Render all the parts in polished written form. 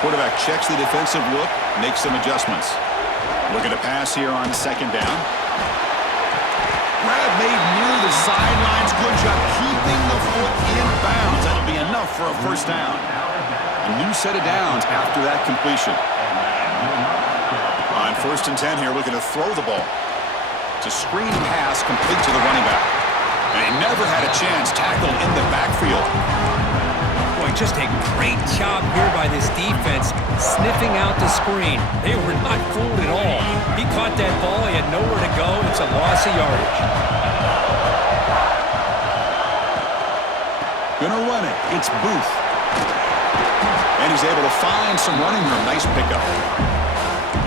Quarterback checks the defensive look, makes some adjustments. Looking to pass here on second down. Grab made near the sidelines. Good job keeping the foot in bounds. That'll be enough for a first down. A new set of downs after that completion. On 1st and 10 here, looking to throw the ball. It's a screen pass complete to the running back. And he never had a chance tackled in the backfield. Boy, just a great job here by this defense, sniffing out the screen. They were not fooled at all. He caught that ball. He had nowhere to go. It's a loss of yardage. Gonna run it. It's Booth. And he's able to find some running room. Nice pickup.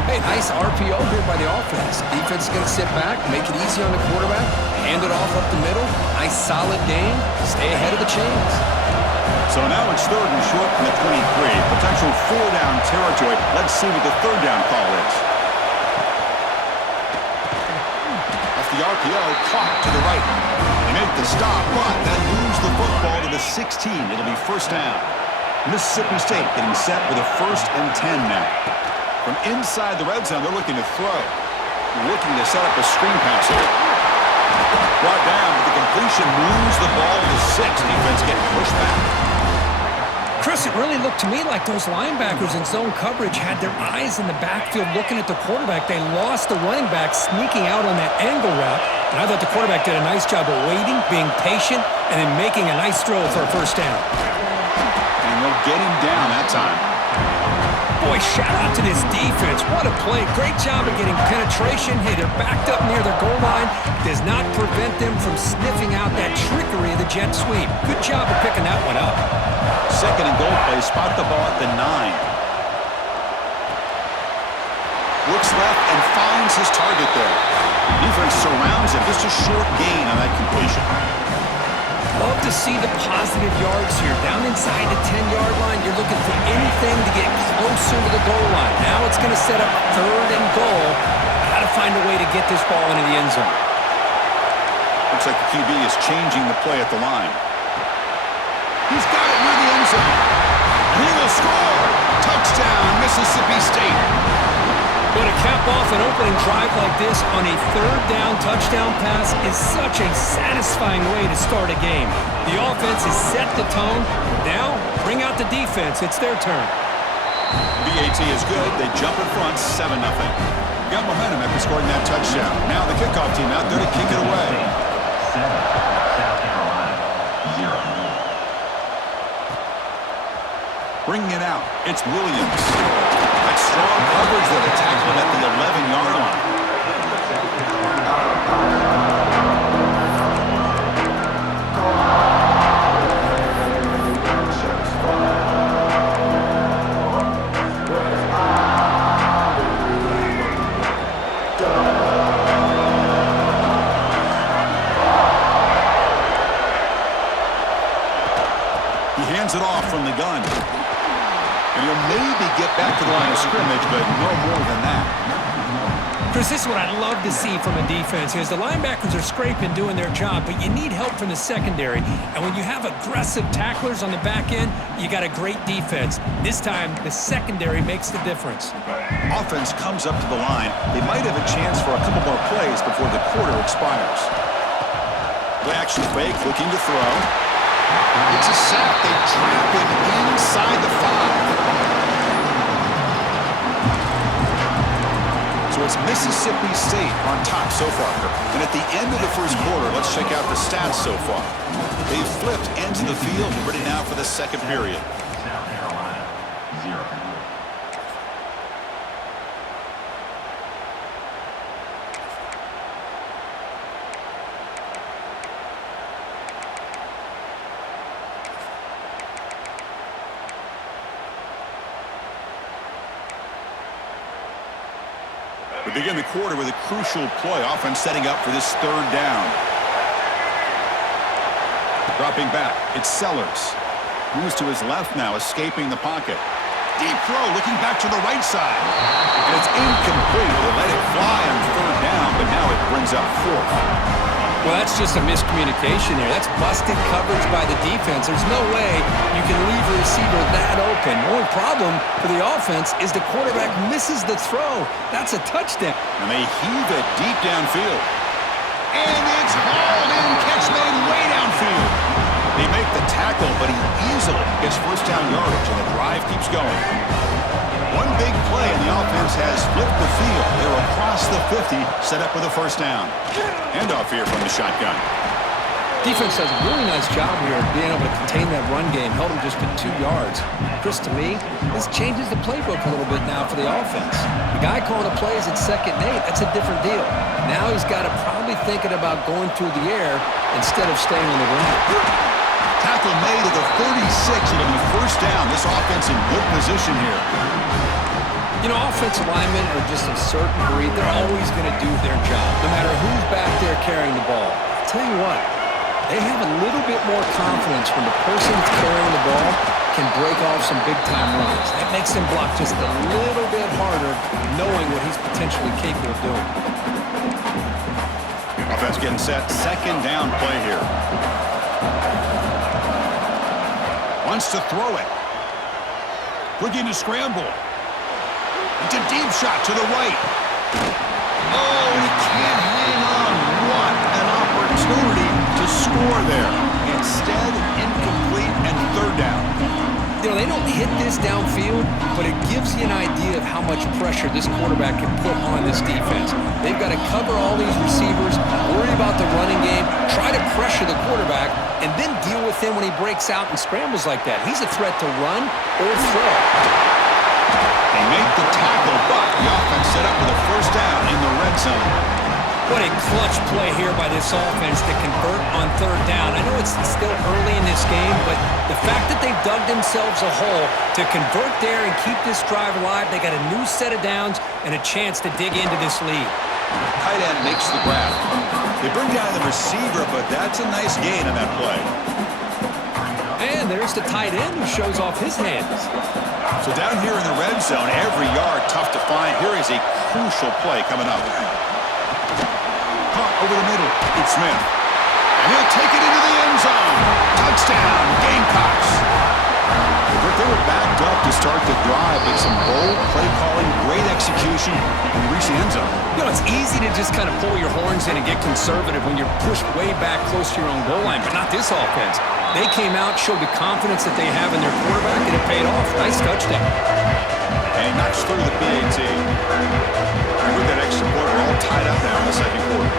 Hey, nice RPO here by the offense. Defense is going to sit back, make it easy on the quarterback, hand it off up the middle. Nice solid game. Stay ahead of the chains. So now it's 3rd and short from the 23. Potential 4-down territory. Let's see what the 3rd down call is. Off the RPO, caught to the right. They make the stop, but that moves the football to the 16. It'll be first down. Mississippi State getting set with a 1st and 10 now. From inside the red zone, they're looking to throw. Looking to set up a screen pass here. Brought down, but the completion moves the ball to the 6. Defense getting pushed back. Chris, it really looked to me like those linebackers in zone coverage had their eyes in the backfield looking at the quarterback. They lost the running back sneaking out on that angle route. And I thought the quarterback did a nice job of waiting, being patient, and then making a nice throw for a first down. And they'll get him down that time. Boy, shout out to this defense. What a play. Great job of getting penetration. Hey, they're backed up near their goal line. Does not prevent them from sniffing out that trickery of the jet sweep. Good job of picking that one up. 2nd and goal play. Spot the ball at the 9. Looks left and finds his target there. Defense surrounds him. Just a short gain on that completion. Love to see the positive yards here. Down inside the 10-yard line, you're looking for anything to get closer to the goal line. Now it's going to set up 3rd and goal. Got to find a way to get this ball into the end zone. Looks like the QB is changing the play at the line. He's got it near the end zone. And he will score. Touchdown, Mississippi State. But to cap off an opening drive like this on a 3rd down touchdown pass is such a satisfying way to start a game. The offense has set the tone. Now, bring out the defense. It's their turn. BAT is good. They jump in front, 7-0. Got momentum after scoring that touchdown. Now the kickoff team out there to kick it away. South Carolina, 0. Bringing it out, it's Williams. That's strong coverage there to tackle him at the 11-yard line. He hands it off from the gun. And he'll maybe get back to the line of scrimmage, but no more than that. Chris, this is what I love to see from a defense is the linebackers are scraping, doing their job, but you need help from the secondary. And when you have aggressive tacklers on the back end, you got a great defense. This time, the secondary makes the difference. Offense comes up to the line. They might have a chance for a couple more plays before the quarter expires. Play action fake, looking to throw. It's a sack. They trap him inside the 5. So it's Mississippi State on top so far. And at the end of the first quarter, let's check out the stats so far. They've flipped into the field and ready now for the second period. South Carolina, 0. We begin the quarter with a crucial play. Offense setting up for this 3rd down. Dropping back, it's Sellers. Moves to his left now, escaping the pocket. Deep throw, looking back to the right side. And it's incomplete. They let it fly on 3rd down, but now it brings up 4th. Well, that's just a miscommunication there. That's busted coverage by the defense. There's no way you can leave a receiver that open. The only problem for the offense is the quarterback misses the throw. That's a touchdown. And they heave it deep downfield. And it's hauled in, catch made way downfield. They make the tackle, but he easily gets first down yardage, and the drive keeps going. One big play, and the offense has flipped the field. They're across the 50, set up with a first down. Handoff here from the shotgun. Defense does a really nice job here of being able to contain that run game, held him just to 2 yards. Chris, to me, this changes the playbook a little bit now for the offense. The guy calling the plays at 2nd and 8, that's a different deal. Now he's got to probably thinking about going through the air instead of staying on the ground. Tackle made at the 36. It'll be first down. This offense in good position here. You know, offensive linemen are just a certain breed. They're always going to do their job, no matter who's back there carrying the ball. I'll tell you what, they have a little bit more confidence when the person that's carrying the ball can break off some big-time runs. That makes him block just a little bit harder, knowing what he's potentially capable of doing. Offense getting set. Second down play here. Wants to throw it. Looking to scramble. It's a deep shot to the right. Oh, he can't hang on. What an opportunity to score there. Instead, incomplete and third down. You know, they don't hit this downfield, but it gives you an idea of how much pressure this quarterback can put on this defense. They've got to cover all these receivers, worry about the running game, try to pressure the quarterback, and then deal with him when he breaks out and scrambles like that. He's a threat to run or throw. They make the tackle, but the offense set up with a first down in the red zone. What a clutch play here by this offense to convert on third down. I know it's still early in this game, but the fact that they've dug themselves a hole to convert there and keep this drive alive, they got a new set of downs and a chance to dig into this lead. Tight end makes the grab. They bring down the receiver, but that's a nice gain on that play. And there's the tight end who shows off his hands. So down here in the red zone, every yard tough to find. Here is a crucial play coming up. Caught over the middle. It's Smith. And he'll take it into the end zone. Touchdown, Gamecocks. But they were backed up to start the drive. Make some bold play calling, great execution, and reach the end zone. You know, it's easy to just kind of pull your horns in and get conservative when you're pushed way back close to your own goal line, but not this offense. They came out, showed the confidence that they have in their quarterback, and it paid off. Nice touchdown. And he knocks through the PAT. And with that extra point, we're all tied up now in the second quarter.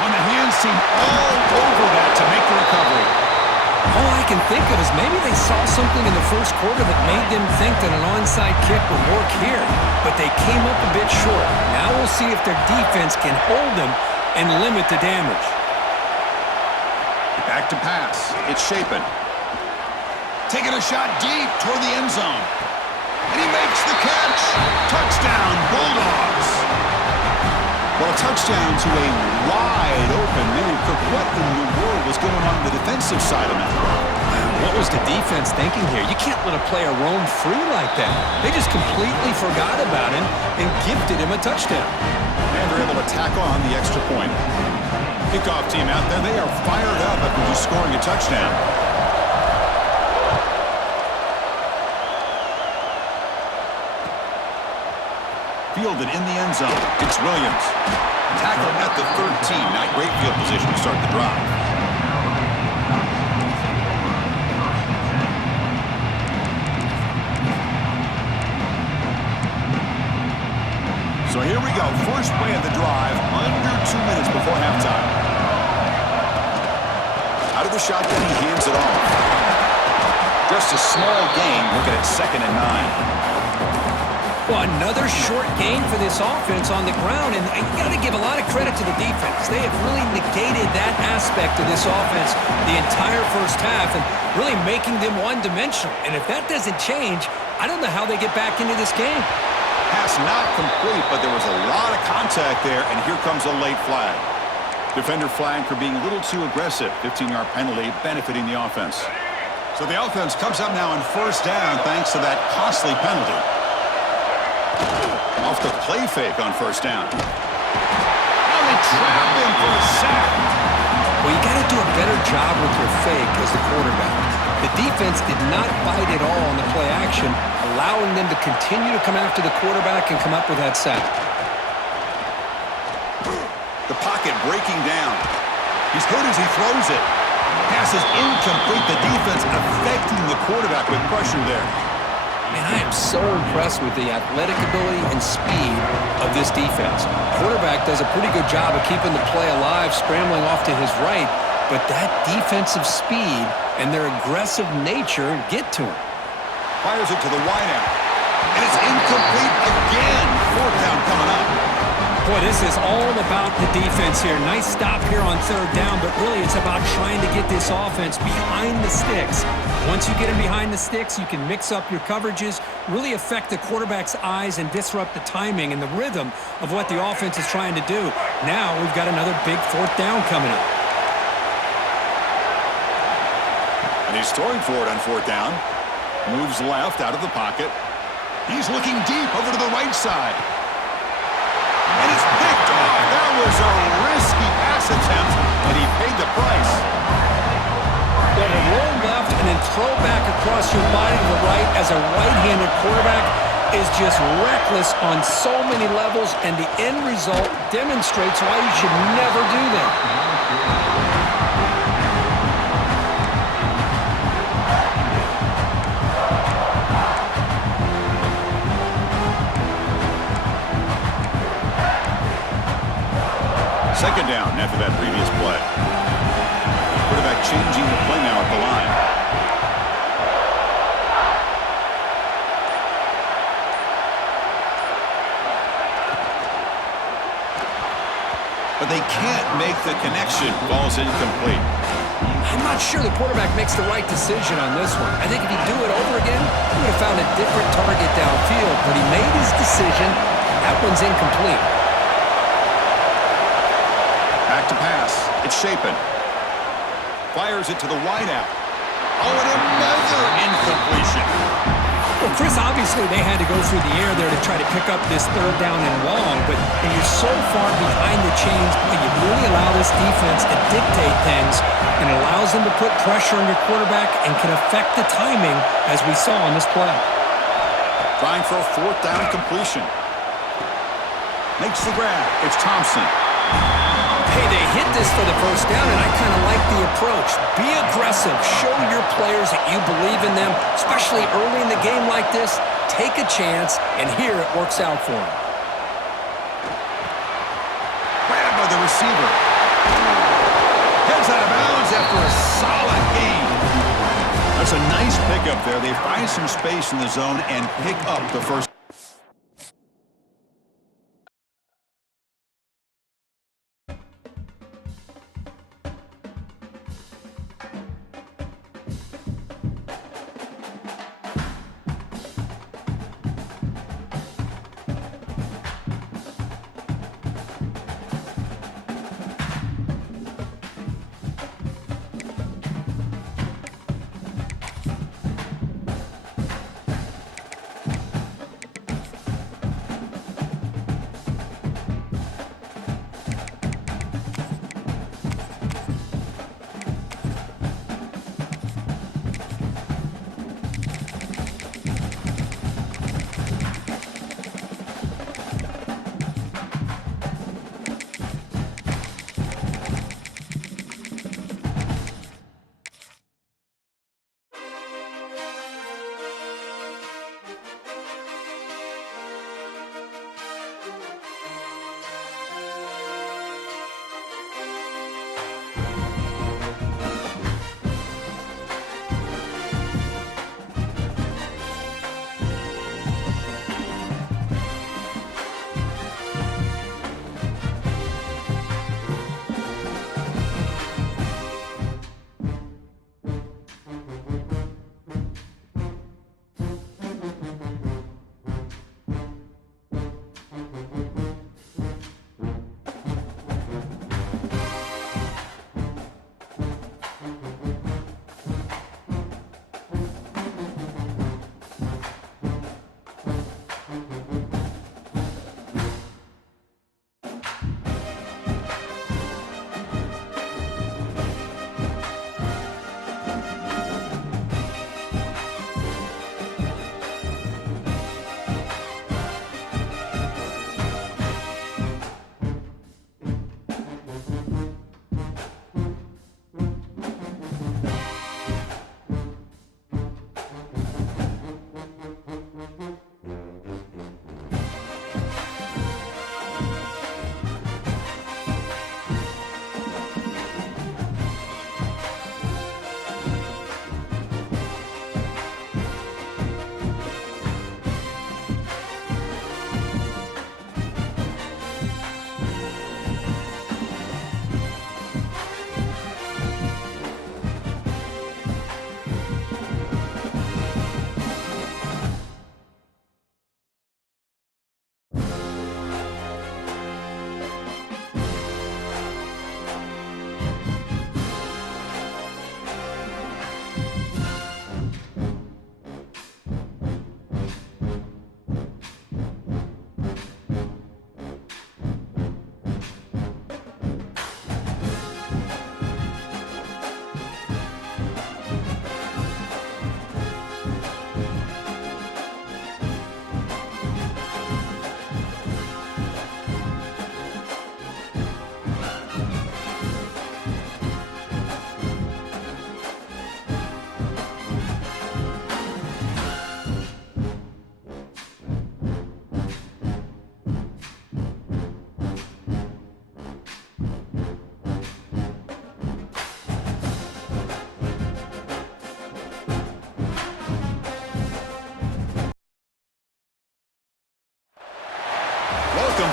On the hands team, all over that to make the recovery. All I can think of is maybe they saw something in the first quarter that made them think that an onside kick would work here, but they came up a bit short. Now we'll see if their defense can hold them and limit the damage. Back to pass. It's Shapen. Taking a shot deep toward the end zone. And he makes the catch. Touchdown, Bulldogs. Well, a touchdown to a wide open man. Cook, what in the world was going on the defensive side of that play? What was the defense thinking here? You can't let a player roam free like that. They just completely forgot about him and gifted him a touchdown. And they're able to tack on the extra point. Kickoff team out there, they are fired up after just scoring a touchdown. Fielded in the end zone. It's Williams. Tackled at the 13. Not great field position to start the drive. So here we go. First play of the drive, under 2 minutes before halftime. Out of the shotgun, he hands it off. Just a small gain, looking at 2nd and 9. Well, another short gain for this offense on the ground, and you got to give a lot of credit to the defense. They have really negated that aspect of this offense the entire first half and really making them one-dimensional. And if that doesn't change, I don't know how they get back into this game. Pass not complete, but there was a lot of contact there, and here comes a late flag. Defender flag for being a little too aggressive. 15-yard penalty benefiting the offense. So the offense comes up now on first down thanks to that costly penalty. Off the play fake on first down. Now they trap him for a sack. Well, you got to do a better job with your fake as the quarterback. The defense did not bite at all on the play action, allowing them to continue to come after the quarterback and come up with that sack. The pocket breaking down. He's hurt as he throws it. Pass is incomplete. The defense affecting the quarterback with pressure there. Man, I am so impressed with the athletic ability and speed of this defense. Quarterback does a pretty good job of keeping the play alive, scrambling off to his right, but that defensive speed and their aggressive nature get to him. Fires it to the wideout. And it's incomplete again. Fourth down coming up. Boy, this is all about the defense here. Nice stop here on third down, but really it's about trying to get this offense behind the sticks. Once you get them behind the sticks, you can mix up your coverages, really affect the quarterback's eyes and disrupt the timing and the rhythm of what the offense is trying to do. Now we've got another big fourth down coming up. And he's throwing for it on fourth down. Moves left out of the pocket. He's looking deep over to the right side. And it's picked off. That was a risky pass attempt, and he paid the price. Well, to roll left and then throw back across your body to the right as a right-handed quarterback is just reckless on so many levels, and the end result demonstrates why you should never do that. Second down after that previous play. Quarterback changing the play now at the line. But they can't make the connection. Ball's incomplete. I'm not sure the quarterback makes the right decision on this one. I think if he'd do it over again, he would have found a different target downfield, but he made his decision. That one's incomplete. Back to pass. It's Shapen. Fires it to the wideout. Oh, and another incompletion. Well, Chris, obviously they had to go through the air there to try to pick up this third down and long, but when you're so far behind the chains, you really allow this defense to dictate things, and it allows them to put pressure on your quarterback and can affect the timing, as we saw on this play. Trying for a fourth down completion. Makes the grab. It's Thompson. Hey, they hit this for the first down, and I kind of like the approach. Be aggressive. Show your players that you believe in them, especially early in the game like this. Take a chance, and here it works out for them. Grabbed by the receiver. Heads out of bounds after a solid gain. That's a nice pickup there. They find some space in the zone and pick up the first.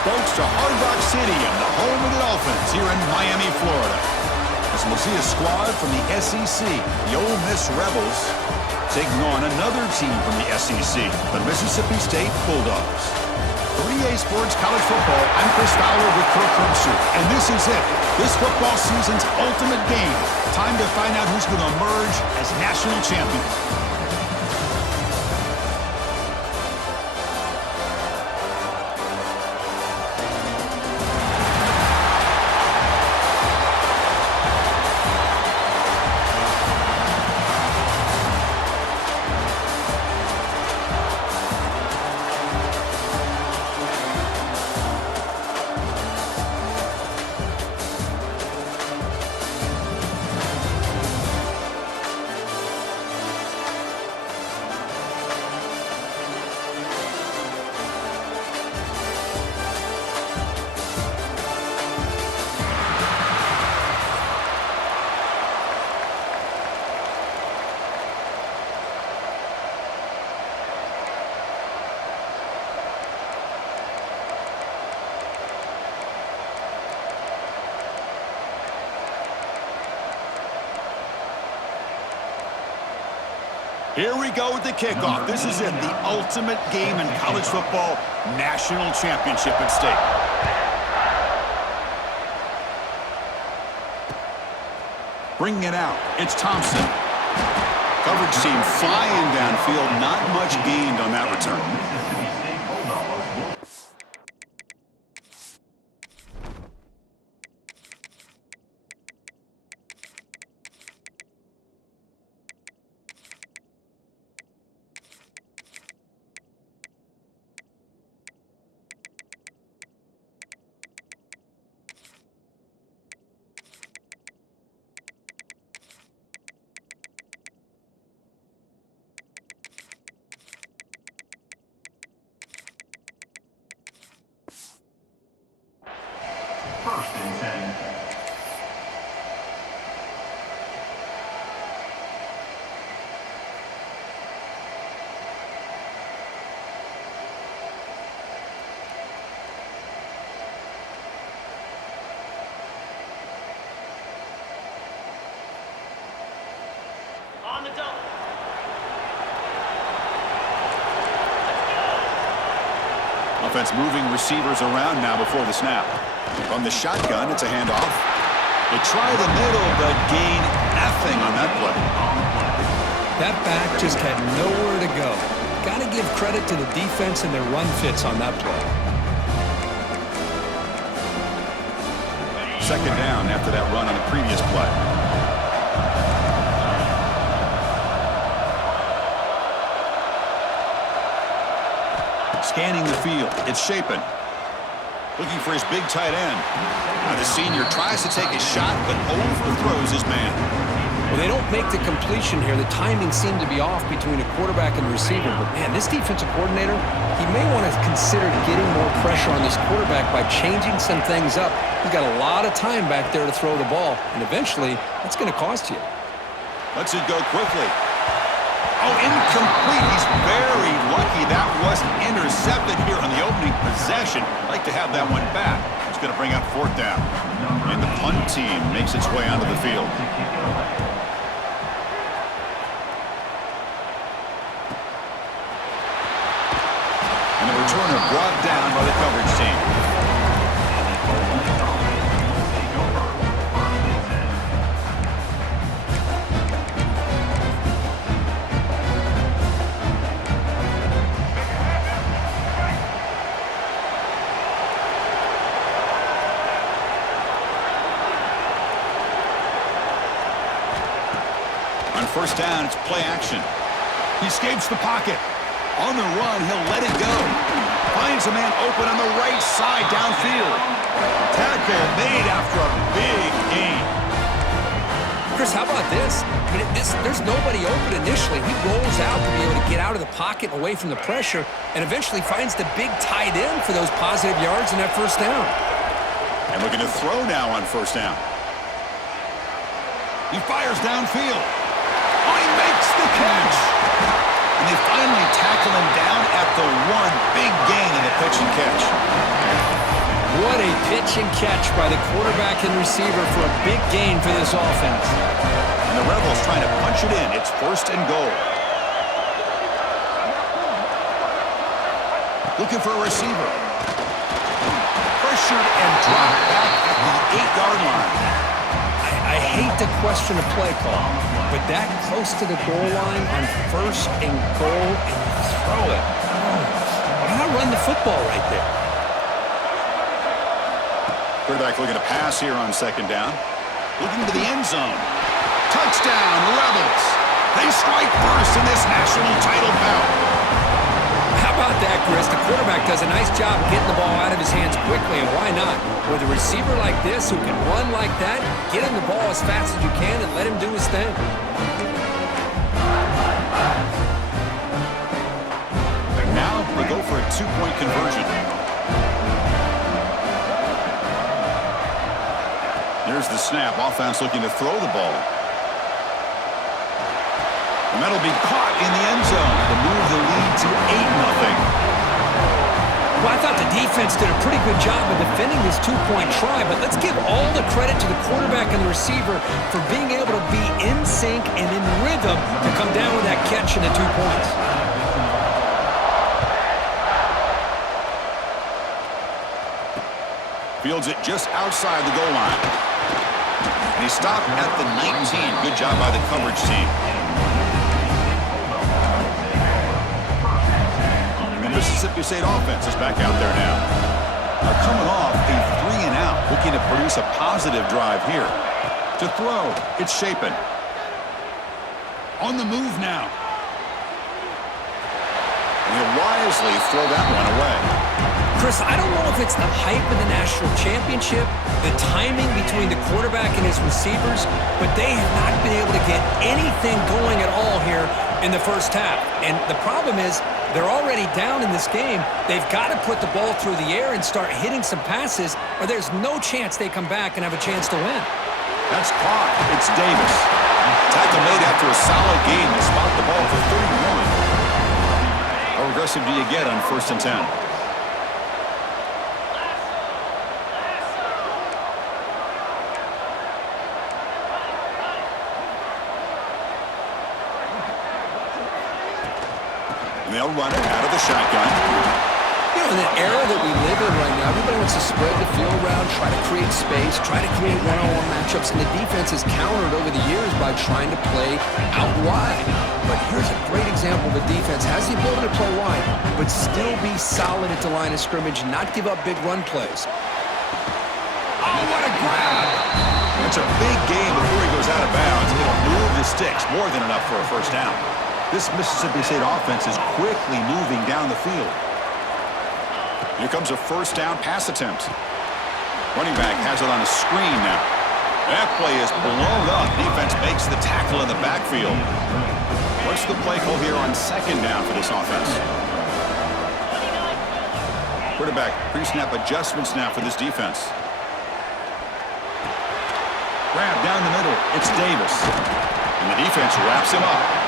folks, to Hard Rock Stadium, the home of the Dolphins here in Miami, Florida. As we'll see a squad from the SEC, the Ole Miss Rebels, taking on another team from the SEC, the Mississippi State Bulldogs. 3A Sports College Football, I'm Chris Fowler with Kirk Herbstreit, and this is it. This football season's ultimate game. Time to find out who's going to emerge as national champion. Here we go with the kickoff. This is it, the ultimate game in college football, national championship at stake. Bringing it out, it's Thompson. Coverage team flying downfield, not much gained on that return. Mississippi State Bulldogs. First and 10. On the double. Offense moving receivers around now before the snap. From the shotgun, it's a handoff. They try the middle, but gain nothing on that play. That back just had nowhere to go. Got to give credit to the defense and their run fits on that play. Second down after that run on the previous play. Scanning the field, it's Shapen. Looking for his big tight end. Now the senior tries to take a shot, but overthrows his man. Well, they don't make the completion here. The timing seemed to be off between a quarterback and receiver. But, man, this defensive coordinator, he may want to consider getting more pressure on this quarterback by changing some things up. He's got a lot of time back there to throw the ball, and eventually that's going to cost you. Lets it go quickly. Oh, incomplete. He's very lucky that wasn't intercepted here on the opening possession. Like to have that one back. It's going to bring up fourth down. And the punt team makes its way onto the field. And the returner brought down by the coverage team. On first down, it's play action. He escapes the pocket. On the run, he'll let it go. Finds a man open on the right side downfield. Tackle made after a big gain. Chris, how about this? I mean, there's nobody open initially. He rolls out to be able to get out of the pocket away from the pressure and eventually finds the big tight end for those positive yards in that first down. And looking to throw now on first down. He fires downfield. Oh, he makes the catch. And they finally tackle him down at the one. Big gain in the pitch and catch. What a pitch and catch by the quarterback and receiver for a big gain for this offense. And the Rebels trying to punch it in. It's 1st and goal. Looking for a receiver. Pressured and dropped back at the 8-yard line. I hate to question a play call, but that close to the goal line on 1st and goal, and you throw it. Oh, why not run the football right there? Quarterback looking to pass here on 2nd down. Looking to the end zone. Touchdown, Rebels. They strike first in this national title bout. How about that, Chris? The quarterback does a nice job getting the ball out of his hands quickly, and why not? With a receiver like this who can run like that, get him the ball as fast as you can and let him do his thing. And now we go for a 2-point conversion. Here's the snap. Offense looking to throw the ball. And that'll be caught in the end zone to move the lead to 8-0. Well, I thought the defense did a pretty good job of defending this 2-point try, but let's give all the credit to the quarterback and the receiver for being able to be in sync and in rhythm to come down with that catch and the 2 points. Fields it just outside the goal line. And he stopped at the 19. Good job by the coverage team. Mississippi State offense is back out there now. They're coming off a 3-and-out, looking to produce a positive drive here. To throw, it's Shapen. On the move now. And he'll wisely throw that one away. Chris, I don't know if it's the hype of the national championship, the timing between the quarterback and his receivers, but they have not been able to get anything going at all here in the first half. And the problem is, they're already down in this game. They've got to put the ball through the air and start hitting some passes, or there's no chance they come back and have a chance to win. That's caught. It's Davis. Tackle made after a solid game to spot the ball for 31. How aggressive do you get on 1st and 10? They'll run it out of the shotgun. You know, in the era that we live in right now, everybody wants to spread the field around, try to create space, try to create one-on-one matchups, and the defense has countered over the years by trying to play out wide. But here's a great example of a defense has the ability to play wide, but still be solid at the line of scrimmage, not give up big run plays. Oh, what a grab! It's a big game before he goes out of bounds. It'll move the sticks, more than enough for a first down. This Mississippi State offense is quickly moving down the field. Here comes a 1st down pass attempt. Running back has it on a screen now. That play is blown up. Defense makes the tackle in the backfield. What's the play call here on 2nd down for this offense? Quarterback pre-snap adjustments now for this defense. Grab down the middle. It's Davis. And the defense wraps him up.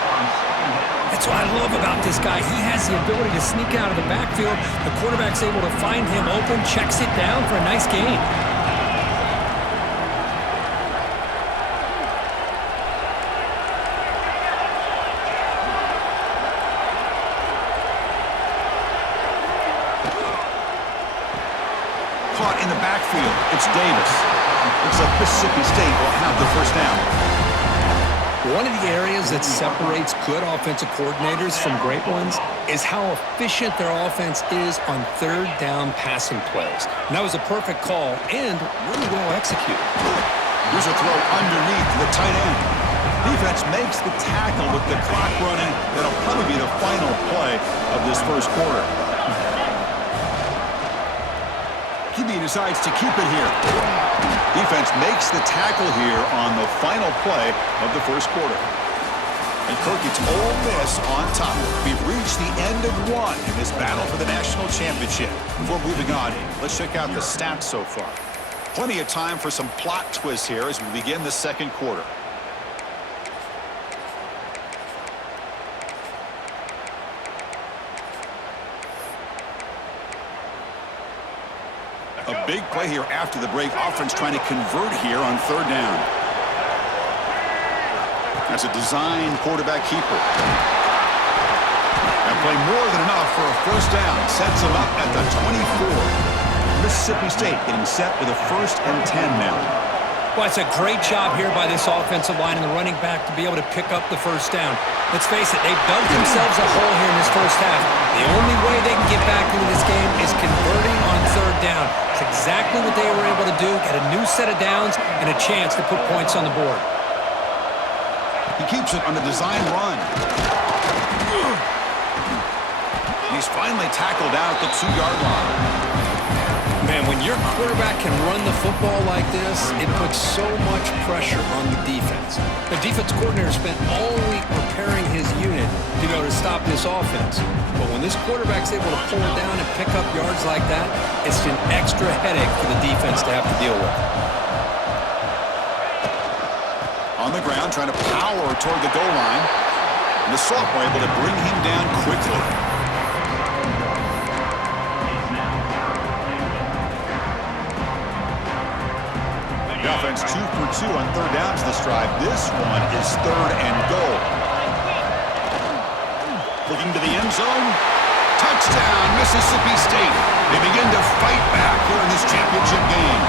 That's what I love about this guy. He has the ability to sneak out of the backfield. The quarterback's able to find him open, checks it down for a nice gain. Caught in the backfield. It's Davis. Looks like Mississippi State will have the first down. One of the areas that separates good offensive coordinators from great ones is how efficient their offense is on 3rd down passing plays. And that was a perfect call and really well executed. Here's a throw underneath the tight end. Defense makes the tackle with the clock running. That'll probably be the final play of this first quarter. QB decides to keep it here. Defense makes the tackle here on the final play of the first quarter. And Kirk, it's Ole Miss on top. We've reached the end of one in this battle for the national championship. Before moving on, let's check out the stats so far. Plenty of time for some plot twists here as we begin the second quarter. A big play here after the break. Offense trying to convert here on third down. That's a design quarterback keeper. That play more than enough for a first down. Sets him up at the 24. Mississippi State getting set with a 1st and 10 now. Well, it's a great job here by this offensive line and the running back to be able to pick up the first down. Let's face it, they've dug themselves a hole here in this first half. The only way they can get back into this game is converting on third down. It's exactly what they were able to do, get a new set of downs and a chance to put points on the board. He keeps it on the design run. He's finally tackled out the 2-yard line. Man, when your quarterback can run the football like this, it puts so much pressure on the defense. The defense coordinator spent all week preparing his unit to be able to stop this offense. But when this quarterback's able to pull it down and pick up yards like that, it's an extra headache for the defense to have to deal with. On the ground, trying to power toward the goal line. And the sophomore able to bring him down quickly. The offense 2 for 2 on third downs this drive. This one is 3rd and goal. Looking to the end zone. Touchdown, Mississippi State. They begin to fight back here in this championship game.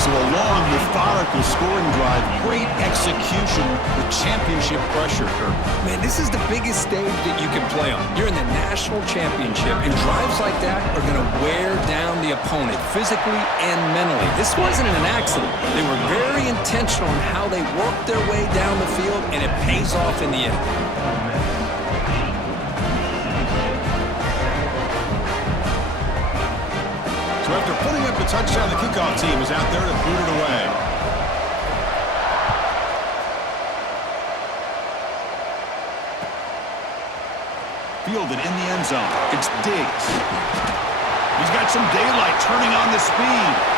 So a long, methodical scoring drive. Great execution with championship pressure, Kirk. Man, this is the biggest stage that you can play on. You're in the national championship, and drives like that are going to wear down the opponent physically and mentally. This wasn't an accident. They were very intentional in how they worked their way down the field, and it pays off in the end. So after putting up the touchdown, the kickoff team is out there to boot it away. Fielded in the end zone. It's Diggs. He's got some daylight turning on the speed.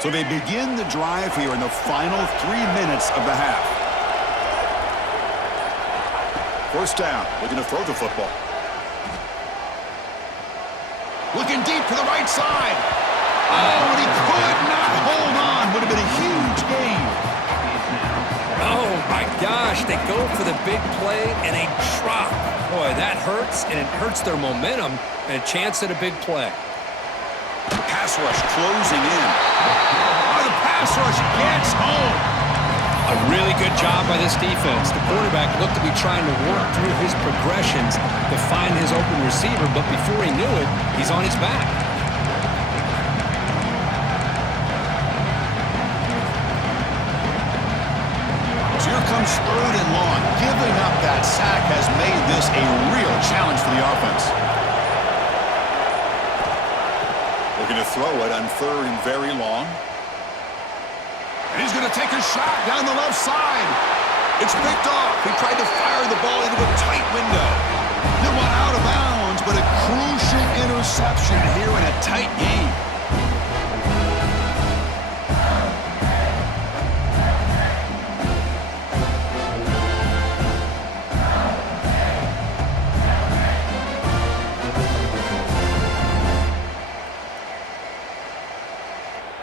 So they begin the drive here in the final 3 minutes of the half. First down, looking to throw the football. Looking deep to the right side. Oh, and he could not hold on. Would have been a huge gain. Oh, my gosh, they go for the big play, and they drop. Boy, that hurts, and it hurts their momentum and a chance at a big play. Pass rush closing in. Oh, the pass rush gets home. A really good job by this defense. The quarterback looked to be trying to work through his progressions to find his open receiver, but before he knew it, he's on his back. So here comes 3rd and long. Giving up that sack has made this a real challenge for the offense. Looking to throw it on 3rd and very long. And he's going to take a shot down the left side. It's picked off. He tried to fire the ball into a tight window. It went out of bounds, but a crucial interception here in a tight game.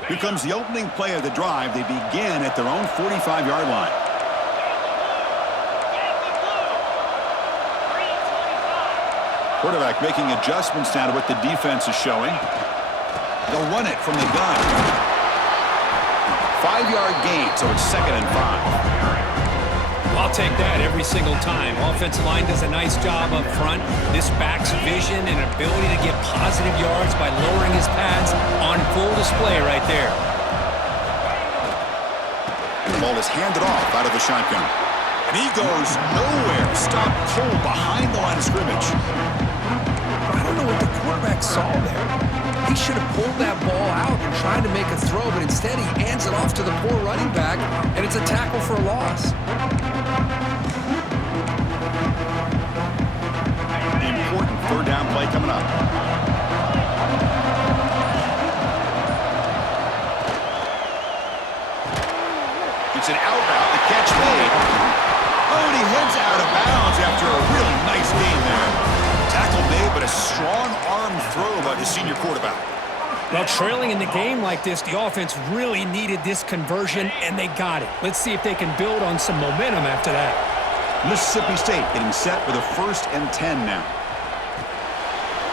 Here comes the opening play of the drive. They begin at their own 45-yard line. Quarterback making adjustments now to what the defense is showing. They'll run it from the gun. 5-yard gain, so it's 2nd and 5. I'll take that every single time. Offensive line does a nice job up front. This back's vision and ability to get positive yards by lowering his pads on full display right there. The ball is handed off out of the shotgun. And he goes nowhere. Stop cold behind the line of scrimmage. I don't know what the quarterback saw there. He should have pulled that ball out and tried to make a throw, but instead he hands it off to the poor running back, and it's a tackle for a loss. third down play coming up. It's an out route. The catch made. Oh, and he heads out of bounds after a really nice game there. Tackle made, but a strong arm throw by the senior quarterback. Well, trailing in the game like this, the offense really needed this conversion, and they got it. Let's see if they can build on some momentum after that. Mississippi State getting set with a 1st and 10 now.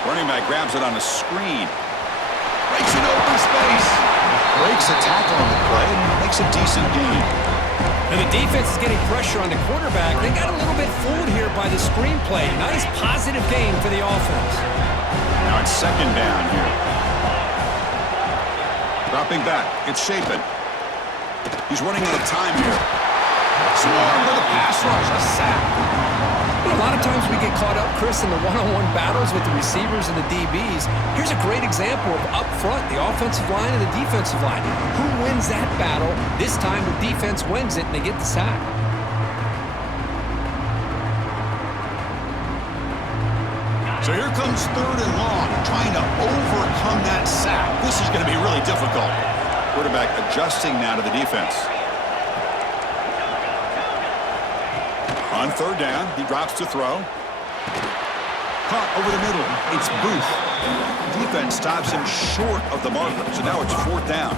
Running back grabs it on a screen. Breaks an open space. Breaks a tackle on the play and makes a decent gain. And the defense is getting pressure on the quarterback. They got a little bit fooled here by the screenplay. Nice positive gain for the offense. Now it's 2nd down here. Dropping back. It's Shapen. He's running out of time here. Swarmed with a pass rush. A sack. A lot of times we get caught up, Chris, in the one-on-one battles with the receivers and the DBs. Here's a great example of up front, the offensive line and the defensive line. Who wins that battle? This time the defense wins it and they get the sack. So here comes 3rd and long, trying to overcome that sack. This is going to be really difficult. Quarterback adjusting now to the defense. On 3rd down, he drops to throw. Caught over the middle. It's Booth. Defense stops him short of the marker, so now it's 4th down.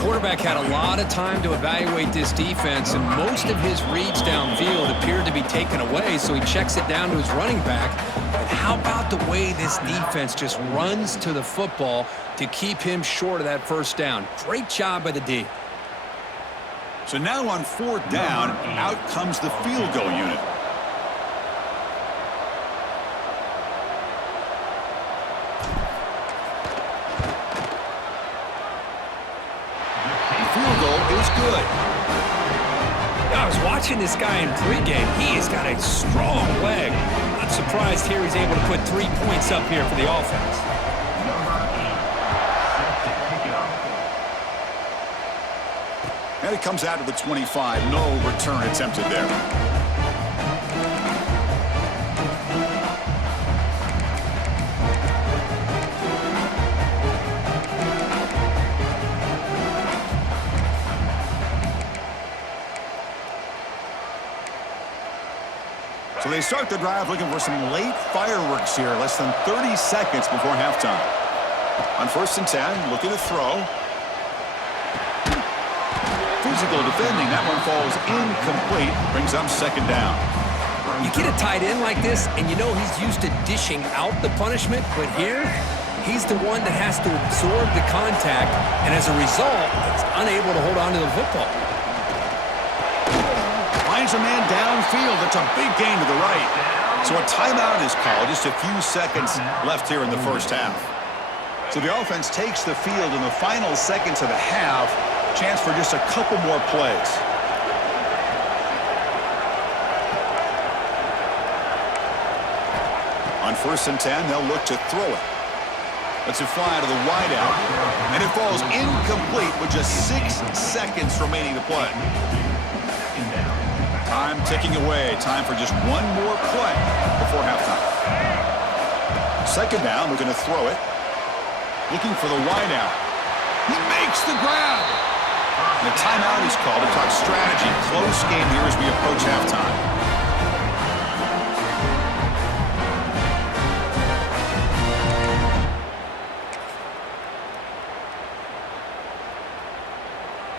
Quarterback had a lot of time to evaluate this defense, and most of his reads downfield appeared to be taken away, so he checks it down to his running back. But how about the way this defense just runs to the football to keep him short of that 1st down? Great job by the D. So now on 4th down, out comes the field goal unit. The field goal is good. I was watching this guy in pregame. He has got a strong leg. Not surprised here he's able to put 3 points up here for the offense. And it comes out to the 25. No return attempted there. So they start the drive looking for some late fireworks here. Less than 30 seconds before halftime. On 1st and 10, looking to throw. Physical defending. That one falls incomplete. Brings up 2nd down. You get a tight end like this, and you know he's used to dishing out the punishment, but here, he's the one that has to absorb the contact, and as a result, is unable to hold on to the football. Finds a man downfield. It's a big gain to the right. So a timeout is called. Just a few seconds left here in the 1st half. So the offense takes the field in the final seconds of the half. Chance for just a couple more plays. On 1st and 10, they'll look to throw it. Lets it fly to the wideout. And it falls incomplete with just 6 seconds remaining to play. Time ticking away. Time for just one more play before halftime. 2nd down, looking to throw it. Looking for the wideout. He makes the grab. And a timeout is called to talk strategy. Close game here as we approach halftime.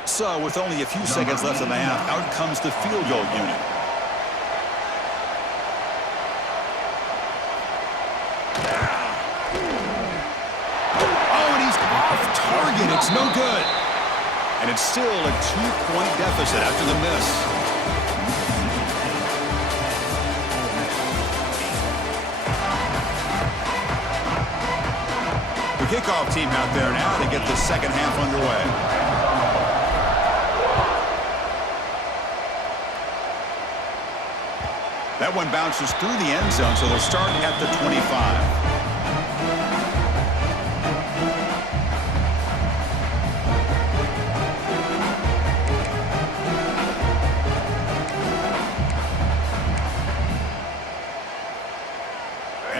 So, with only a few seconds left in the half, out comes the field goal unit. Oh, and he's off target. It's no good. And it's still a 2-point deficit after the miss. The kickoff team out there now to get the 2nd half underway. That one bounces through the end zone, so they'll start at the 25.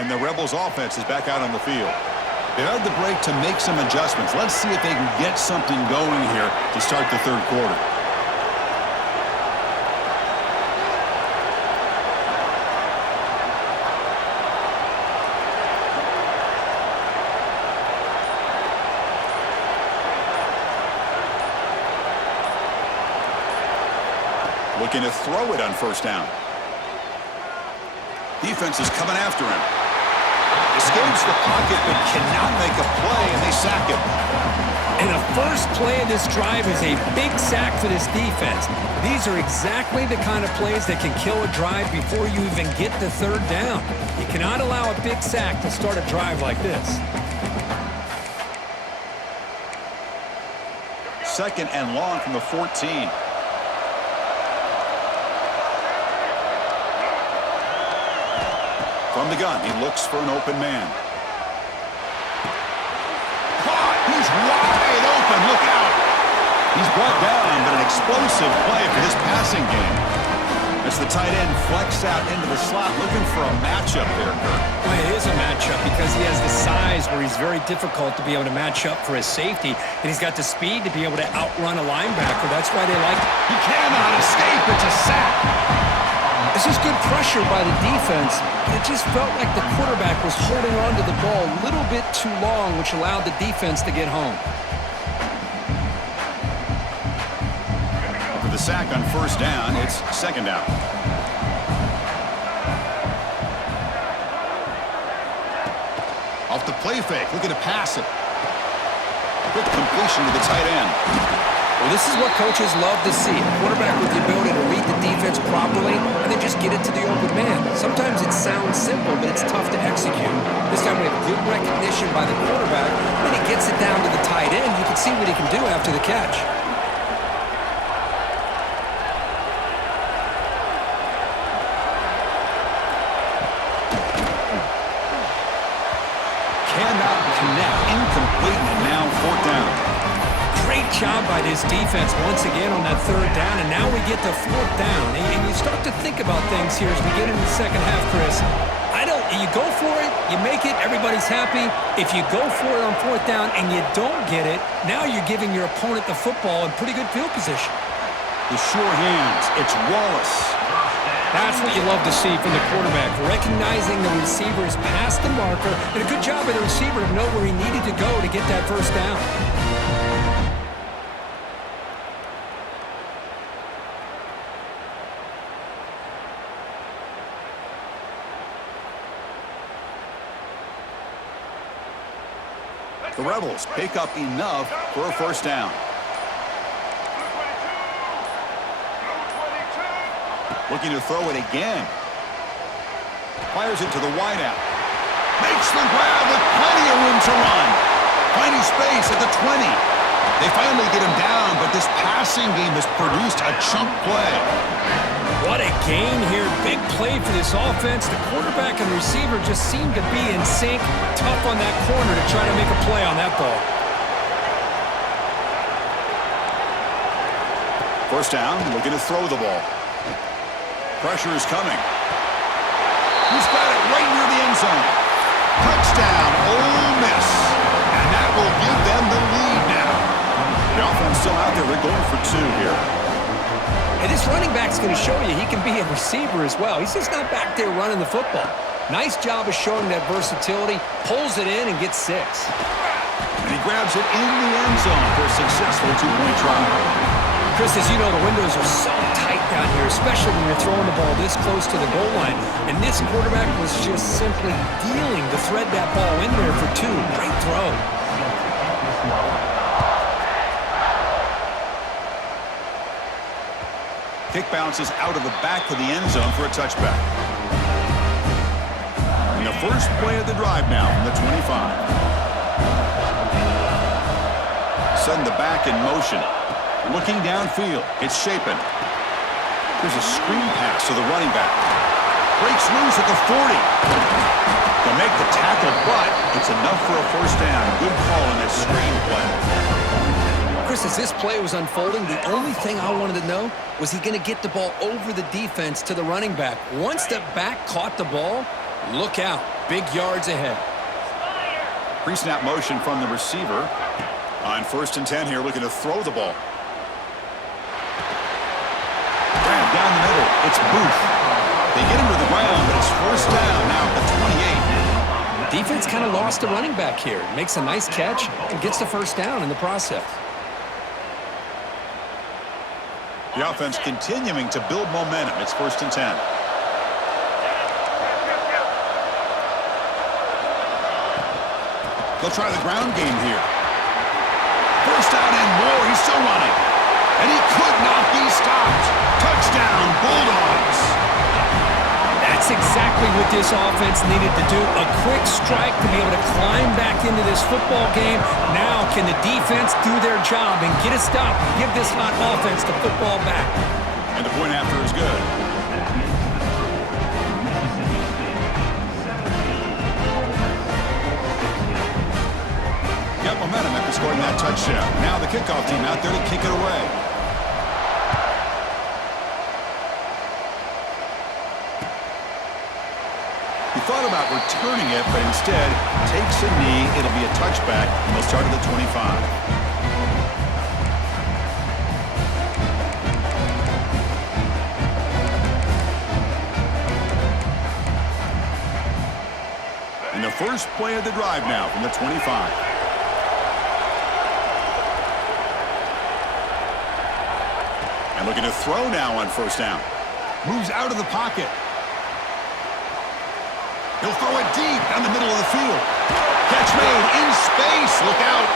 And Rebels offense is back out on the field. They had the break to make some adjustments. Let's see if they can get something going here to start the third quarter. Looking to throw it on first down. Defense is coming after him. Escapes the pocket but cannot make a play, and they sack him. And the first play of this drive is a big sack for this defense. These are exactly the kind of plays that can kill a drive before you even get the third down. You cannot allow a big sack to start a drive like this. Second and long from the 14. From the gun, he looks for an open man. Caught! He's wide open! Look out! He's brought down, but an explosive play for this passing game. As the tight end flexed out into the slot, looking for a matchup there, Kurt. Well, it is a matchup because he has the size where he's very difficult to be able to match up for his safety, and he's got the speed to be able to outrun a linebacker. That's why they like it. He cannot escape. It's a sack. This is good pressure by the defense, but it just felt like the quarterback was holding on to the ball a little bit too long, which allowed the defense to get home. For the sack on first down, it's second down. Off the play fake, looking to pass it. Quick completion to the tight end. Well, this is what coaches love to see. A quarterback with the ability to read the defense properly and then just get it to the open man. Sometimes it sounds simple, but it's tough to execute. This time we have good recognition by the quarterback. Then he gets it down to the tight end. You can see what he can do after the catch. Cannot connect. Incomplete, and now fourth down. Great job by this defense once again on that third down, and now we get to fourth down. And you start to think about things here as we get into the second half, Chris. You go for it, you make it, everybody's happy. If you go for it on fourth down and you don't get it, now you're giving your opponent the football in pretty good field position. The sure hands, it's Wallace. That's what you love to see from the quarterback, recognizing the receiver is past the marker, and a good job by the receiver to know where he needed to go to get that first down. The Rebels pick up enough for a first down. Looking to throw it again. Fires it to the wideout. Makes the grab with plenty of room to run. Finding space at the 20. They finally get him down, but this passing game has produced a chunk play. What a gain here. Big play for this offense. The quarterback and receiver just seem to be in sync. Tough on that corner to try to make a play on that ball. First down, looking to throw the ball. Pressure is coming. He's got it right near the end zone. Touchdown, Ole Miss. And that will give them the lead now. The offense still out there. They're going for two here. And this running back's going to show you he can be a receiver as well. He's just not back there running the football. Nice job of showing that versatility. Pulls it in and gets 6. And he grabs it in the end zone for a successful two-point try. Chris, as you know, the windows are so tight down here, especially when you're throwing the ball this close to the goal line. And this quarterback was just simply dealing to thread that ball in there for 2. Great throw. Kick bounces out of the back of the end zone for a touchback. And the first play of the drive now from the 25. Send the back in motion. Looking downfield. It's Shapen. Here's a screen pass to the running back. Breaks loose at the 40. They'll make the tackle, but it's enough for a first down. Good call on that screen play. Chris, as this play was unfolding, the only thing I wanted to know was he going to get the ball over the defense to the running back. Once the back caught the ball, look out. big yards ahead. Pre-snap motion from the receiver. On 1st and 10 here, looking to throw the ball. Grab down the middle. It's Booth. They get him to the ground, but it's 1st down now at the 28. Defense kind of lost a running back here. Makes a nice catch and gets the 1st down in the process. The offense continuing to build momentum. It's 1st and 10. They'll try the ground game here. 1st down and more. He's still running. And he could not be stopped. Touchdown, Bulldogs. That's exactly what this offense needed to do. A quick strike to be able to climb back into this football game. Now can the defense do their job and get a stop and give this hot offense the football back? And the point after is good. Got momentum after scoring that touchdown. Now the kickoff team out there to kick it away. He thought about returning it, but instead takes a knee. It'll be a touchback, and they'll start at the 25. And the first play of the drive now from the 25. And looking to throw now on 1st down. Moves out of the pocket. He'll throw it deep down the middle of the field. Catch made in space. Look out.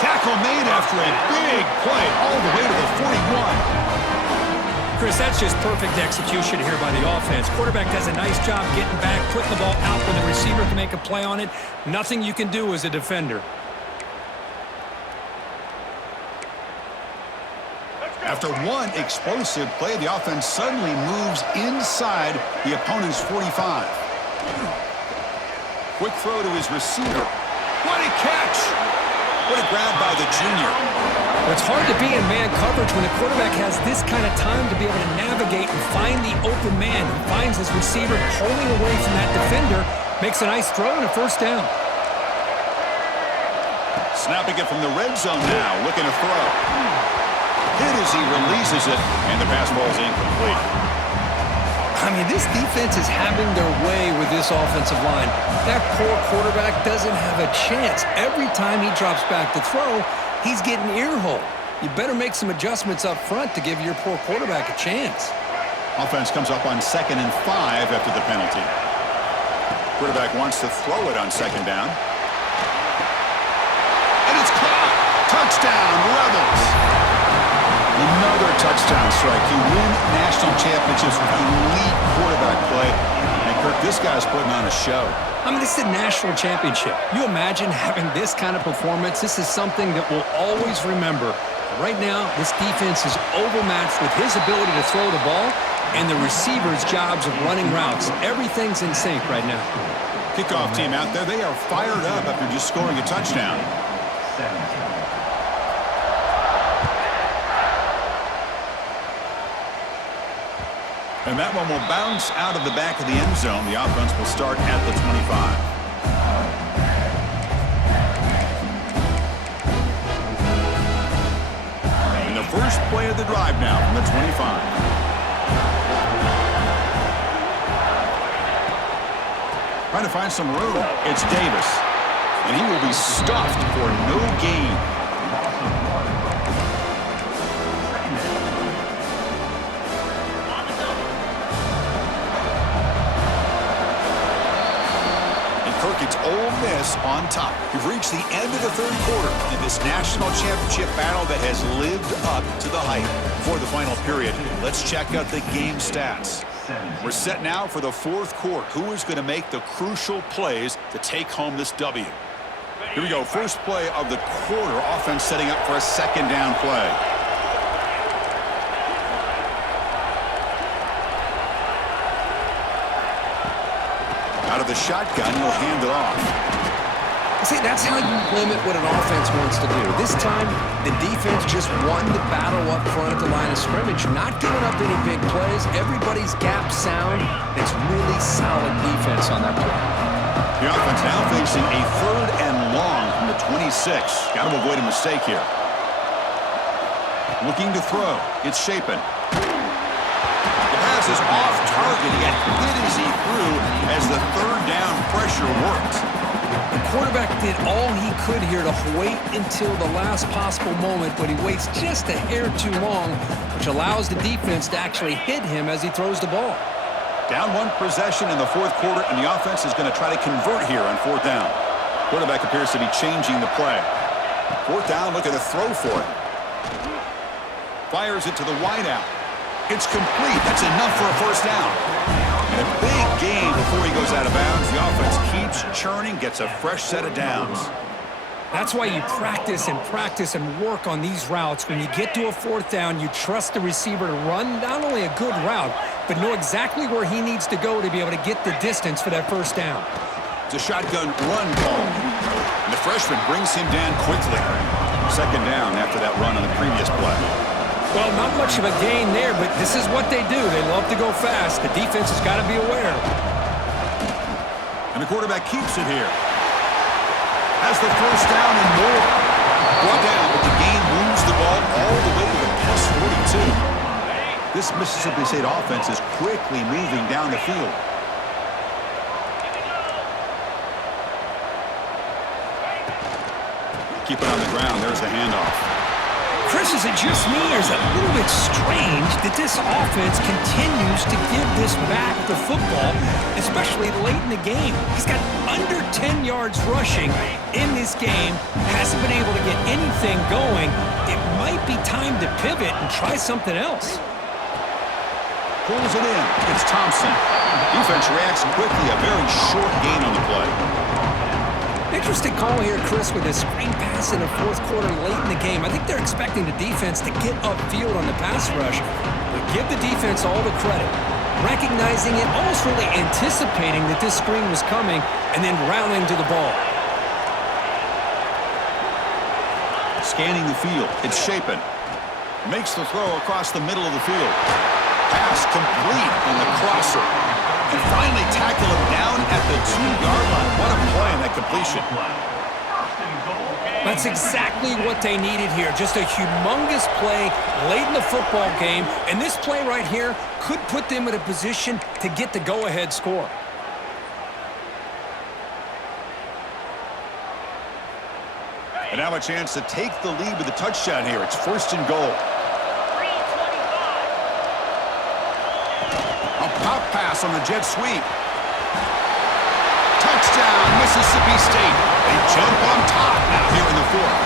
Tackle made after a big play all the way to the 41. Chris, that's just perfect execution here by the offense. Quarterback does a nice job getting back, putting the ball out when the receiver can make a play on it. Nothing you can do as a defender. After one explosive play, the offense suddenly moves inside the opponent's 45. Quick throw to his receiver. What a catch! What a grab by the junior. It's hard to be in man coverage when a quarterback has this kind of time to be able to navigate and find the open man. He finds his receiver pulling away from that defender, makes a nice throw and a 1st down. Snapping it from the red zone now, looking to throw. Hit as he releases it, and the pass ball is incomplete. I mean, this defense is having their way with this offensive line. That poor quarterback doesn't have a chance. Every time he drops back to throw, he's getting ear-holed. You better make some adjustments up front to give your poor quarterback a chance. Offense comes up on 2nd and 5 after the penalty. Quarterback wants to throw it on 2nd down. And it's caught! Touchdown, Rebels! Another touchdown strike. You win national championships with elite quarterback play. And, Kirk, this guy's putting on a show. I mean, this is a national championship. You imagine having this kind of performance? This is something that we'll always remember. Right now, this defense is overmatched with his ability to throw the ball and the receiver's jobs of running routes. Everything's in sync right now. Kickoff team out there, they are fired up after just scoring a touchdown. And that one will bounce out of the back of the end zone. The offense will start at the 25. And the first play of the drive now from the 25. Trying to find some room. It's Davis. And he will be stuffed for no gain. It's Ole Miss on top. We've reached the end of the 3rd quarter in this national championship battle that has lived up to the hype. For the final period, let's check out the game stats. We're set now for the 4th quarter. Who is going to make the crucial plays to take home this W? Here we go. First play of the quarter. Offense setting up for a 2nd down play. Out of the shotgun, he'll hand it off. See, that's how you limit what an offense wants to do. This time, the defense just won the battle up front at the line of scrimmage, not giving up any big plays. Everybody's gap sound. It's really solid defense on that play. The offense now facing a 3rd and long from the 26. Got to avoid a mistake here. Looking to throw. It's Shapen. The pass is off target. He got hit as he threw as the 3rd down pressure worked. The quarterback did all he could here to wait until the last possible moment, but he waits just a hair too long, which allows the defense to actually hit him as he throws the ball. Down 1 possession in the 4th quarter, and the offense is going to try to convert here on 4th down. Quarterback appears to be changing the play. 4th down, looking to throw for it. Fires it to the wideout. It's complete. That's enough for a 1st down. And a big gain before he goes out of bounds. The offense keeps churning, gets a fresh set of downs. That's why you practice and work on these routes. When you get to a 4th down, you trust the receiver to run not only a good route, but know exactly where he needs to go to be able to get the distance for that 1st down. It's a shotgun run call. And the freshman brings him down quickly. 2nd down after that run on the previous play. Well, not much of a gain there, but this is what they do. They love to go fast. The defense has got to be aware. And the quarterback keeps it here. Has the 1st down and more. Brought down, but the game moves the ball all the way to the plus 42. This Mississippi State offense is quickly moving down the field. Keep it on the ground. There's the handoff. Chris, is it just me, or is it a little bit strange that this offense continues to give this back the football, especially late in the game? He's got under 10 yards rushing in this game, hasn't been able to get anything going. It might be time to pivot and try something else. Pulls it in. It's Thompson. Defense reacts quickly. A very short gain on the play. Interesting call here, Chris, with a screen pass in the 4th quarter late in the game. I think they're expecting the defense to get upfield on the pass rush, but give the defense all the credit. Recognizing it, almost really anticipating that this screen was coming, and then rallying to the ball. Scanning the field. It's Shapen. Makes the throw across the middle of the field. Pass complete on the crosser. And finally tackle him down at the 2-yard line. What a play on that completion. That's exactly what they needed here. Just a humongous play late in the football game. And this play right here could put them in a position to get the go-ahead score. And now a chance to take the lead with a touchdown here. It's 1st and goal. A pop pass on the jet sweep. Touchdown, Mississippi State. They jump on top now here in the 4th.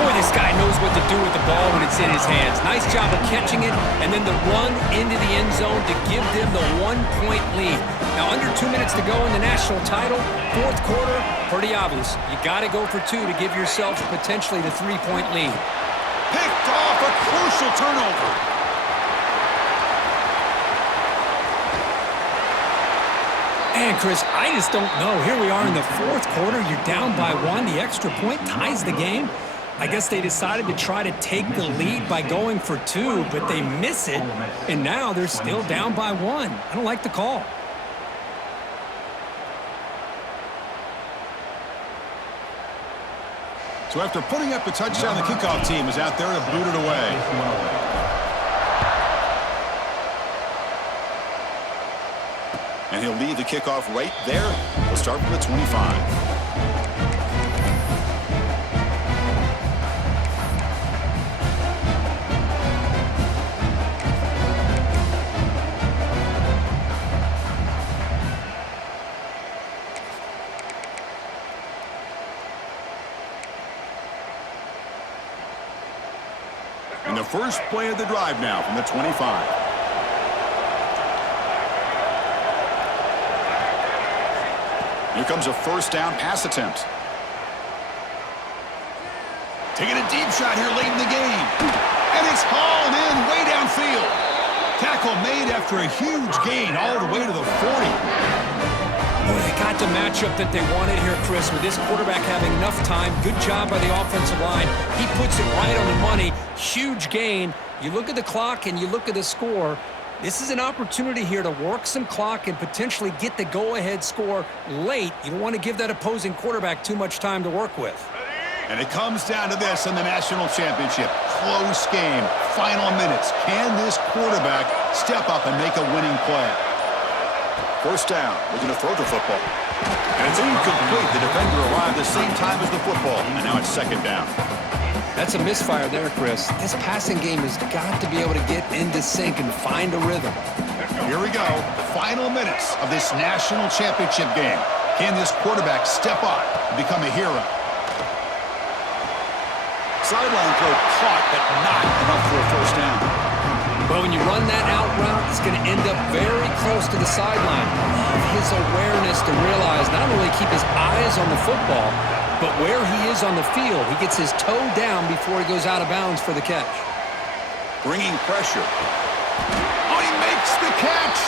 Boy, this guy knows what to do with the ball when it's in his hands. Nice job of catching it, and then the run into the end zone to give them the 1-point lead. Now, under 2 minutes to go in the national title, 4th quarter, pretty obvious. You got to go for 2 to give yourself potentially the 3-point lead. Picked off a crucial turnover. And, Chris, I just don't know. Here we are in the 4th quarter. You're down by 1. The extra point ties the game. I guess they decided to try to take the lead by going for 2, but they miss it, and now they're still down by 1. I don't like the call. So after putting up the touchdown, the kickoff team is out there to boot it away. And he'll lead the kickoff right there. We'll start from the 25. And the first play of the drive now from the 25. Here comes a 1st down pass attempt. Taking a deep shot here late in the game. And it's hauled in way downfield. Tackle made after a huge gain all the way to the 40. Boy, they got the matchup that they wanted here, Chris, with this quarterback having enough time. Good job by the offensive line. He puts it right on the money. Huge gain. You look at the clock and you look at the score. This is an opportunity here to work some clock and potentially get the go-ahead score late. You don't want to give that opposing quarterback too much time to work with. And it comes down to this in the national championship. Close game, final minutes. Can this quarterback step up and make a winning play? First down, looking to throw the football. And it's incomplete. The defender arrived the same time as the football. And now it's second down. That's a misfire there, Chris. This passing game has got to be able to get into sync and find a rhythm. Here we go. Final minutes of this national championship game. Can this quarterback step up and become a hero? Sideline throw caught, but not enough for a first down. But when you run that out route, it's going to end up very close to the sideline. Love his awareness to realize not only keep his eyes on the football, but where he is on the field. He gets his toe down before he goes out of bounds for the catch. Bringing pressure. Oh, he makes the catch!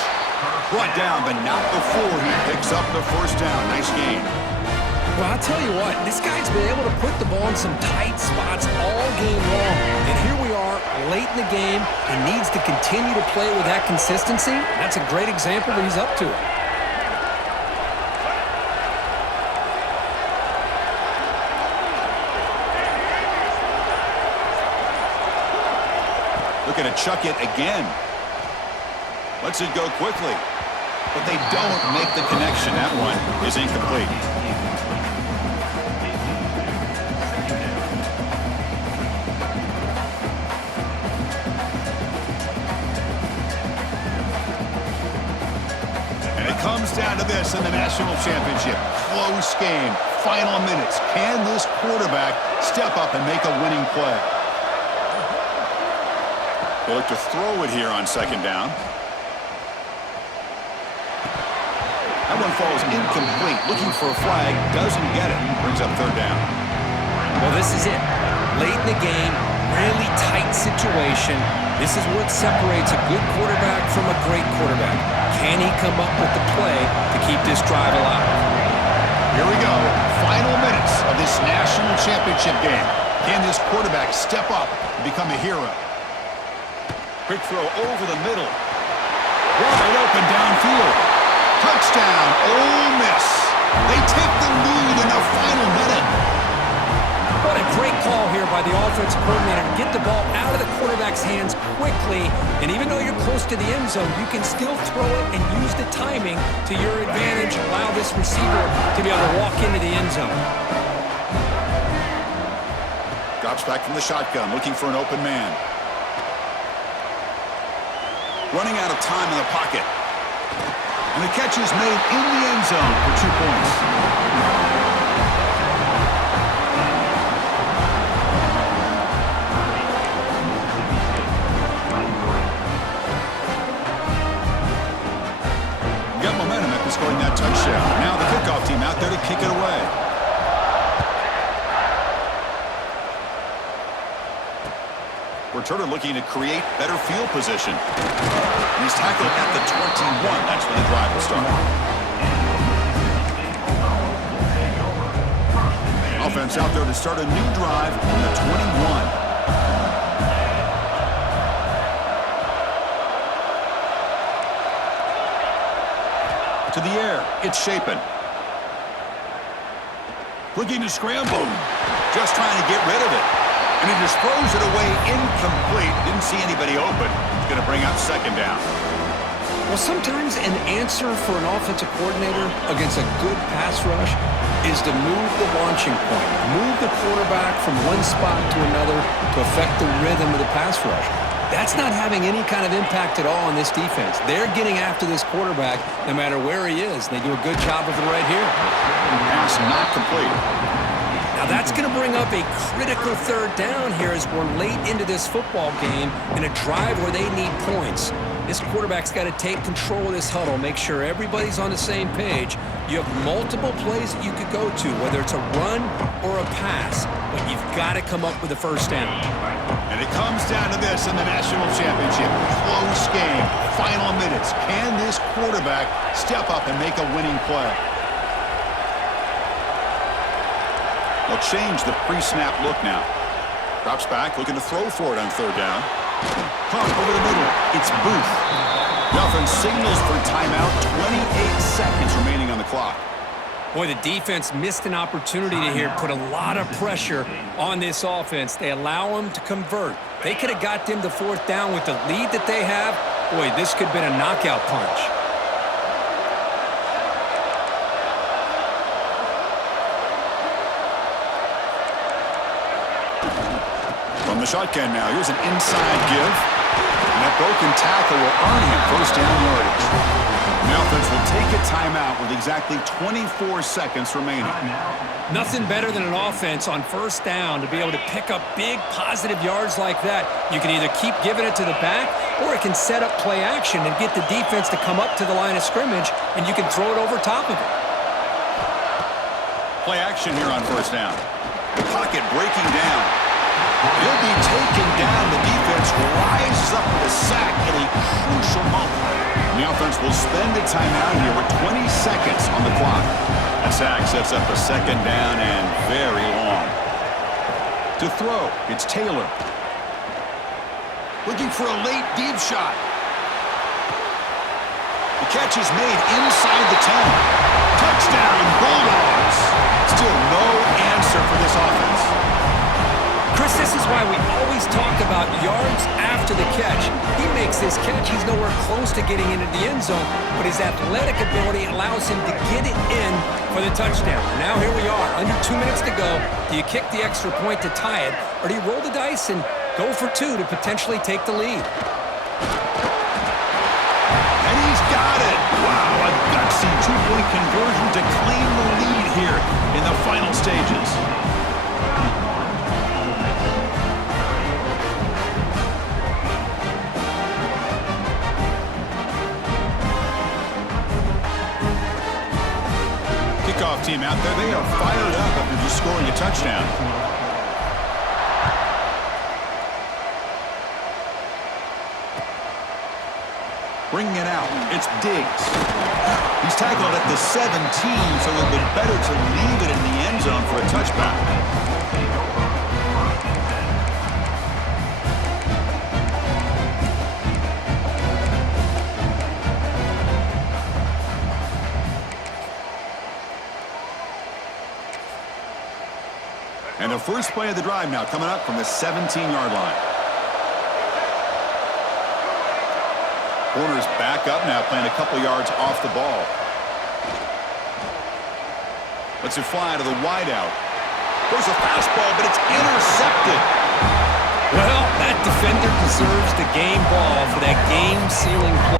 Brought down, but not before he picks up the first down. Nice game. Well, I'll tell you what, this guy's been able to put the ball in some tight spots all game long. And here we are, late in the game. He needs to continue to play with that consistency. That's a great example that he's up to it. Looking to chuck it again. Lets it go quickly. But they don't make the connection. That one is incomplete. Comes down to this in the national championship. Close game, final minutes. Can this quarterback step up and make a winning play? They look to throw it here on second down. That one falls incomplete. Looking for a flag, doesn't get it. Brings up third down. Well, this is it. Late in the game, really tight situation. This is what separates a good quarterback from a great quarterback. Can he come up with the play to keep this drive alive? Here we go. Final minutes of this national championship game. Can this quarterback step up and become a hero? Quick throw over the middle. Wide open downfield. Touchdown, Ole Miss. They take the lead in the final minute. What a great call here by the offensive coordinator to get the ball out of the quarterback's hands quickly. And even though you're close to the end zone, you can still throw it and use the timing to your advantage. Allow this receiver to be able to walk into the end zone. Drops back from the shotgun, looking for an open man. Running out of time in the pocket. And the catch is made in the end zone for 2 points. Scoring that touchdown. Now the kickoff team out there to kick it away. Returner looking to create better field position. And he's tackled at the 21. That's when the drive will start. Offense out there to start a new drive from the 21. To the air, it's Shapen. Looking to scramble. Just trying to get rid of it. And he just throws it away incomplete. Didn't see anybody open. He's going to bring up second down. Well, sometimes an answer for an offensive coordinator against a good pass rush is to move the launching point. Move the quarterback from one spot to another to affect the rhythm of the pass rush. That's not having any kind of impact at all on this defense. They're getting after this quarterback no matter where he is. They do a good job of it right here. Pass not complete. Now that's going to bring up a critical third down here as we're late into this football game in a drive where they need points. This quarterback's got to take control of this huddle, make sure everybody's on the same page. You have multiple plays that you could go to, whether it's a run or a pass, but you've got to come up with a first down. And it comes down to this in the national championship. Close game, final minutes. Can this quarterback step up and make a winning play? They'll change the pre-snap look now. Drops back, looking to throw for it on third down. Pump over the middle. It's Booth. The offense signals for timeout. 28 seconds remaining on the clock. Boy, the defense missed an opportunity to here, put a lot of pressure on this offense. They allow them to convert. They could have got them to fourth down with the lead that they have. Boy, this could have been a knockout punch. From the shotgun now, here's an inside give. And that broken tackle will earn him first down yardage. The offense will take a timeout with exactly 24 seconds remaining. Nothing better than an offense on first down to be able to pick up big positive yards like that. You can either keep giving it to the back, or it can set up play action and get the defense to come up to the line of scrimmage, and you can throw it over top of it. Play action here on first down. Pocket breaking down. He'll be taken down. The defense rises up with a sack at a crucial moment. The offense will spend a timeout here with 20 seconds on the clock. That sack sets up a second down and very long. To throw, it's Taylor. Looking for a late deep shot. The catch is made inside the 10. Touchdown, Bulldogs. Still no answer for this offense. Chris, this is why we always talk about yards after the catch. He makes this catch. He's nowhere close to getting into the end zone, but his athletic ability allows him to get it in for the touchdown. Now here we are, under 2 minutes to go. Do you kick the extra point to tie it, or do you roll the dice and go for two to potentially take the lead? And he's got it. Wow, a gutsy two-point conversion to claim the lead here in the final stages. Kickoff team out there. They are fired up after just scoring a touchdown. Bringing it out, it's Diggs. He's tackled at the 17, so it would have been better to leave it in the end zone for a touchback. And the first play of the drive now coming up from the 17-yard line. Corner's back up now, playing a couple yards off the ball. Lets it fly to the wideout. Goes a fastball, but it's intercepted. Well, that defender deserves the game ball for that game-sealing play.